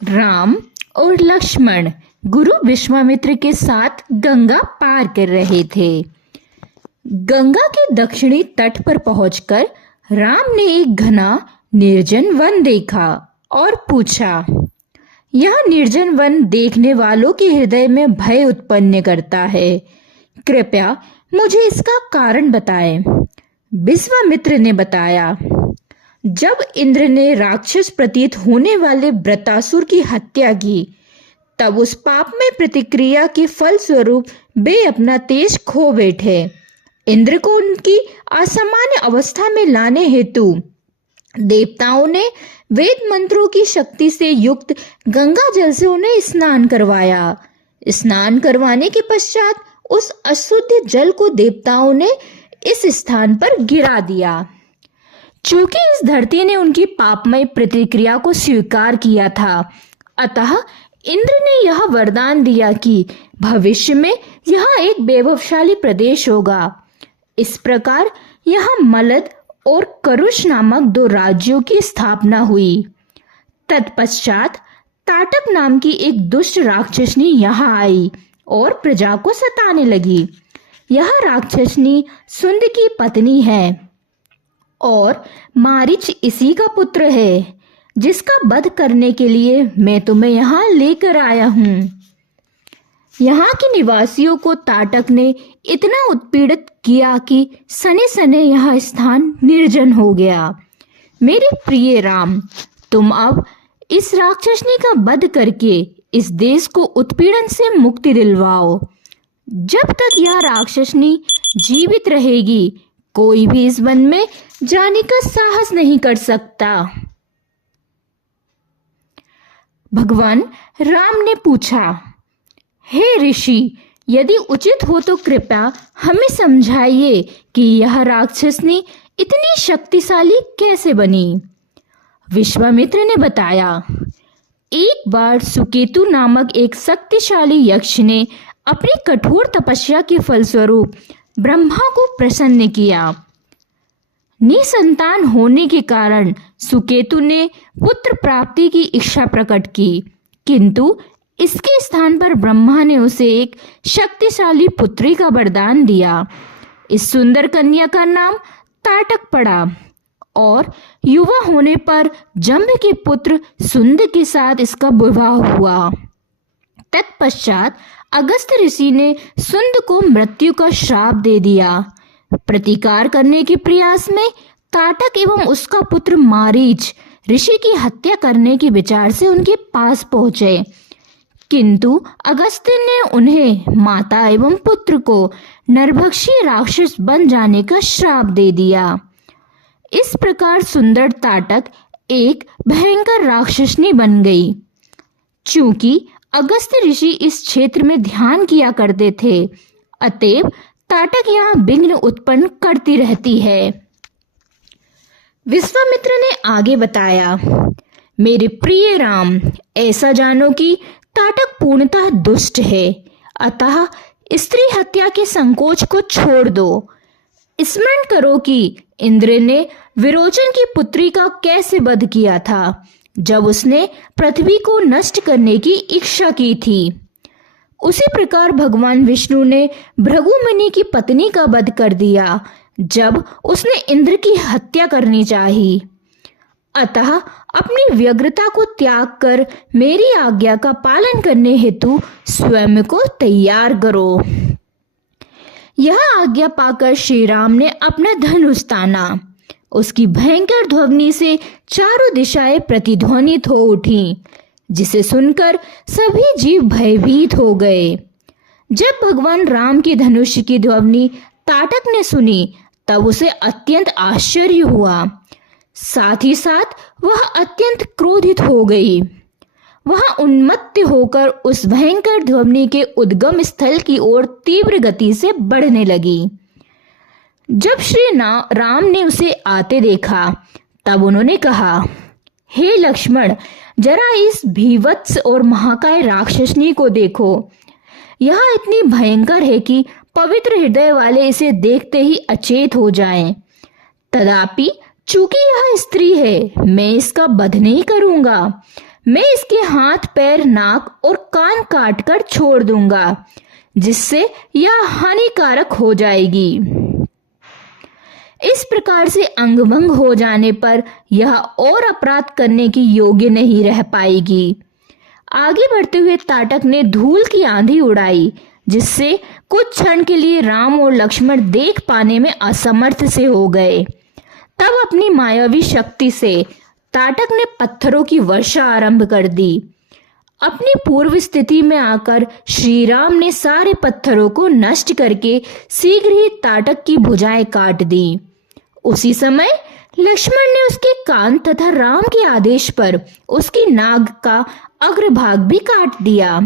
राम और लक्ष्मण गुरु विश्वामित्र के साथ गंगा पार कर रहे थे। गंगा के दक्षिणी तट पर पहुंचकर राम ने एक घना निर्जन वन देखा और पूछा, यह निर्जन वन देखने वालों के हृदय में भय उत्पन्न करता है। कृपया मुझे इसका कारण बताएं। विश्वामित्र ने बताया, जब इंद्र ने राक्षस प्रतीत होने वाले वृत्रासुर की हत्या की, तब उस पाप में प्रतिक्रिया के फल स्वरूप वे अपना तेज खो बैठे। इंद्र को उनकी असामान्य अवस्था में लाने हेतु देवताओं ने वेद मंत्रों की शक्ति से युक्त गंगा जल से उन्हें स्नान करवाया। स्नान करवाने के पश्चात उस अशुद्ध जल को देवताओं ने इस स्थान पर गिरा दिया। चूंकि इस धरती ने उनकी पापमय प्रतिक्रिया को स्वीकार किया था, अतः इंद्र ने यह वरदान दिया कि भविष्य में यह एक वैभवशाली प्रदेश होगा। इस प्रकार यहाँ मलद और करुष नामक दो राज्यों की स्थापना हुई। तत्पश्चात ताटक नाम की एक दुष्ट राक्षसनी यहाँ आई और प्रजा को सताने लगी। यह राक्षसनी सुंद की पत्नी है और मारीच इसी का पुत्र है, जिसका वध करने के लिए मैं तुम्हें यहाँ लेकर आया हूँ। यहाँ के निवासियों को ताटक ने इतना उत्पीड़ित किया कि सने सने यह स्थान निर्जन हो गया। मेरे प्रिय राम, तुम अब इस राक्षसनी का वध करके इस देश को उत्पीड़न से मुक्ति दिलवाओ। जब तक यह राक्षसनी जीवित रहेगी, कोई भी इस वन में जाने का साहस नहीं कर सकता। भगवान राम ने पूछा, हे ऋषि, यदि उचित हो तो कृपया हमें समझाइए कि यह राक्षसनी इतनी शक्तिशाली कैसे बनी। विश्वामित्र ने बताया, एक बार सुकेतु नामक एक शक्तिशाली यक्ष ने अपनी कठोर तपस्या के फलस्वरूप ब्रह्मा को प्रसन्न किया। निसंतान होने के कारण सुकेतु ने पुत्र प्राप्ति की इच्छा प्रकट की, किंतु इसके स्थान पर ब्रह्मा ने उसे एक शक्तिशाली पुत्री का वरदान दिया। इस सुंदर कन्या का नाम ताटक पड़ा और युवा होने पर जम्ब के पुत्र सुंद के साथ इसका विवाह हुआ। तत्पश्चात अगस्त ऋषि ने सुंद को मृत्यु का श्राप दे दिया। प्रतिकार करने के प्रयास में ताटक एवं उसका पुत्र मारीच ऋषि की हत्या करने के विचार से उनके पास पहुंचे, किंतु अगस्त्य ने उन्हें माता एवं पुत्र को नरभक्षी राक्षस बन जाने का श्राप दे दिया। इस प्रकार सुंदर ताटक एक भयंकर राक्षसनी बन गई। चूंकि अगस्त्य ऋषि इस क्षेत्र में ध्यान किया करते थे, अतएव ताटक यहाँ विघ्न उत्पन्न करती रहती है। विश्वामित्र ने आगे बताया, मेरे प्रिय राम, ऐसा जानो कि ताटक पूर्णतः दुष्ट है, अतः स्त्री हत्या के संकोच को छोड़ दो। स्मरण करो कि इंद्र ने विरोचन की पुत्री का कैसे वध किया था, जब उसने पृथ्वी को नष्ट करने की इच्छा की थी। उसी प्रकार भगवान विष्णु ने भृगुमुनि की पत्नी का वध कर दिया, जब उसने इंद्र की हत्या करनी चाही। अतः अपनी व्यग्रता को त्याग कर मेरी आज्ञा का पालन करने हेतु स्वयं को तैयार करो। यह आज्ञा पाकर श्री राम ने अपना धनुष ताना। उसकी भयंकर ध्वनि से चारों दिशाएं प्रतिध्वनित हो उठी, जिसे सुनकर सभी जीव भयभीत हो गए। जब भगवान राम की धनुष की ध्वनि ताटक ने सुनी, तब उसे अत्यंत आश्चर्य हुआ। साथ ही साथ वह अत्यंत क्रोधित हो गई। वह उन्मत्त होकर उस भयंकर ध्वनि के उद्गम स्थल की ओर तीव्र गति से बढ़ने लगी। जब श्री राम ने उसे आते देखा, तब उन्होंने कहा, हे लक्ष्मण, जरा इस भीभत्स और महाकाय राक्षसनी को देखो। यह इतनी भयंकर है कि पवित्र हृदय वाले इसे देखते ही अचेत हो जाएं। तथापि चूंकि यह स्त्री है, मैं इसका वध नहीं करूंगा। मैं इसके हाथ पैर नाक और कान काट कर छोड़ दूंगा, जिससे यह हानिकारक हो जाएगी। इस प्रकार से अंग-भंग हो जाने पर यह और अपराध करने की योग्य नहीं रह पाएगी। आगे बढ़ते हुए ताटक ने धूल की आंधी उड़ाई, जिससे कुछ क्षण के लिए राम और लक्ष्मण देख पाने में असमर्थ से हो गए। तब अपनी मायावी शक्ति से ताटक ने पत्थरों की वर्षा आरंभ कर दी। अपनी पूर्व स्थिति में आकर श्री राम ने सारे पत्थरों को नष्ट करके शीघ्र ही ताटक की भुजाएं काट दी। उसी समय लक्ष्मण ने उसके कान तथा राम के आदेश पर उसकी नाक का अग्रभाग भी काट दिया,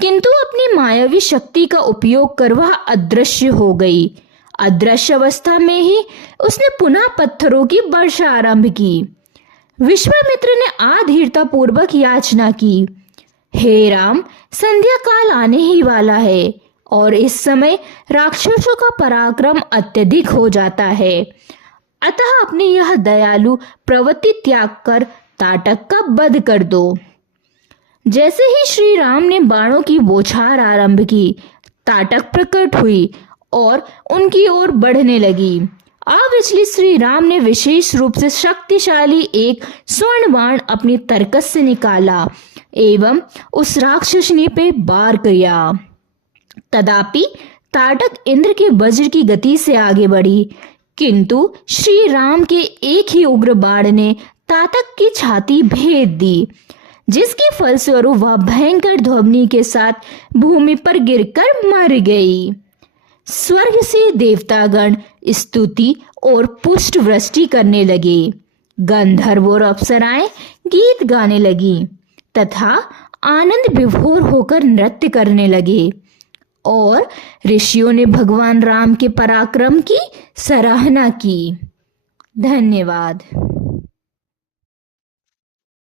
किंतु अपनी मायावी शक्ति का उपयोग कर वह अदृश्य हो गई। अदृश्य अवस्था में ही उसने पुनः पत्थरों की वर्षा आरंभ की। विश्वामित्र ने आधीरता पूर्वक याचना की, हे राम, संध्या काल आने ही वाला है और इस समय राक्षसों का पराक्रम अत्यधिक हो जाता है, अतः अपनी यह दयालु प्रवृत्ति त्याग कर ताटक का वध कर दो। जैसे ही श्री राम ने बाणों की बौछार आरंभ की, ताटक प्रकट हुई और उनकी ओर बढ़ने लगी। अविचलित श्री राम ने विशेष रूप से शक्तिशाली एक स्वर्ण बाण अपनी तरकस से निकाला एवं उस राक्षसनी पे वार किया। तदापि ताटक इंद्र के वज्र की गति से आगे बढ़ी, किंतु श्री राम के एक ही उग्र बाण ने ताटक की छाती भेद दी, जिसके फलस्वरूप वह भयंकर ध्वनि के साथ भूमि पर गिरकर मर गई। स्वर्ग से देवतागण स्तुति और पुष्ट वृष्टि करने लगे। गंधर्व और अप्सराएं गीत गाने लगी तथा आनंद विभोर होकर नृत्य करने लगे और ऋषियों ने भगवान राम के पराक्रम की सराहना की। धन्यवाद।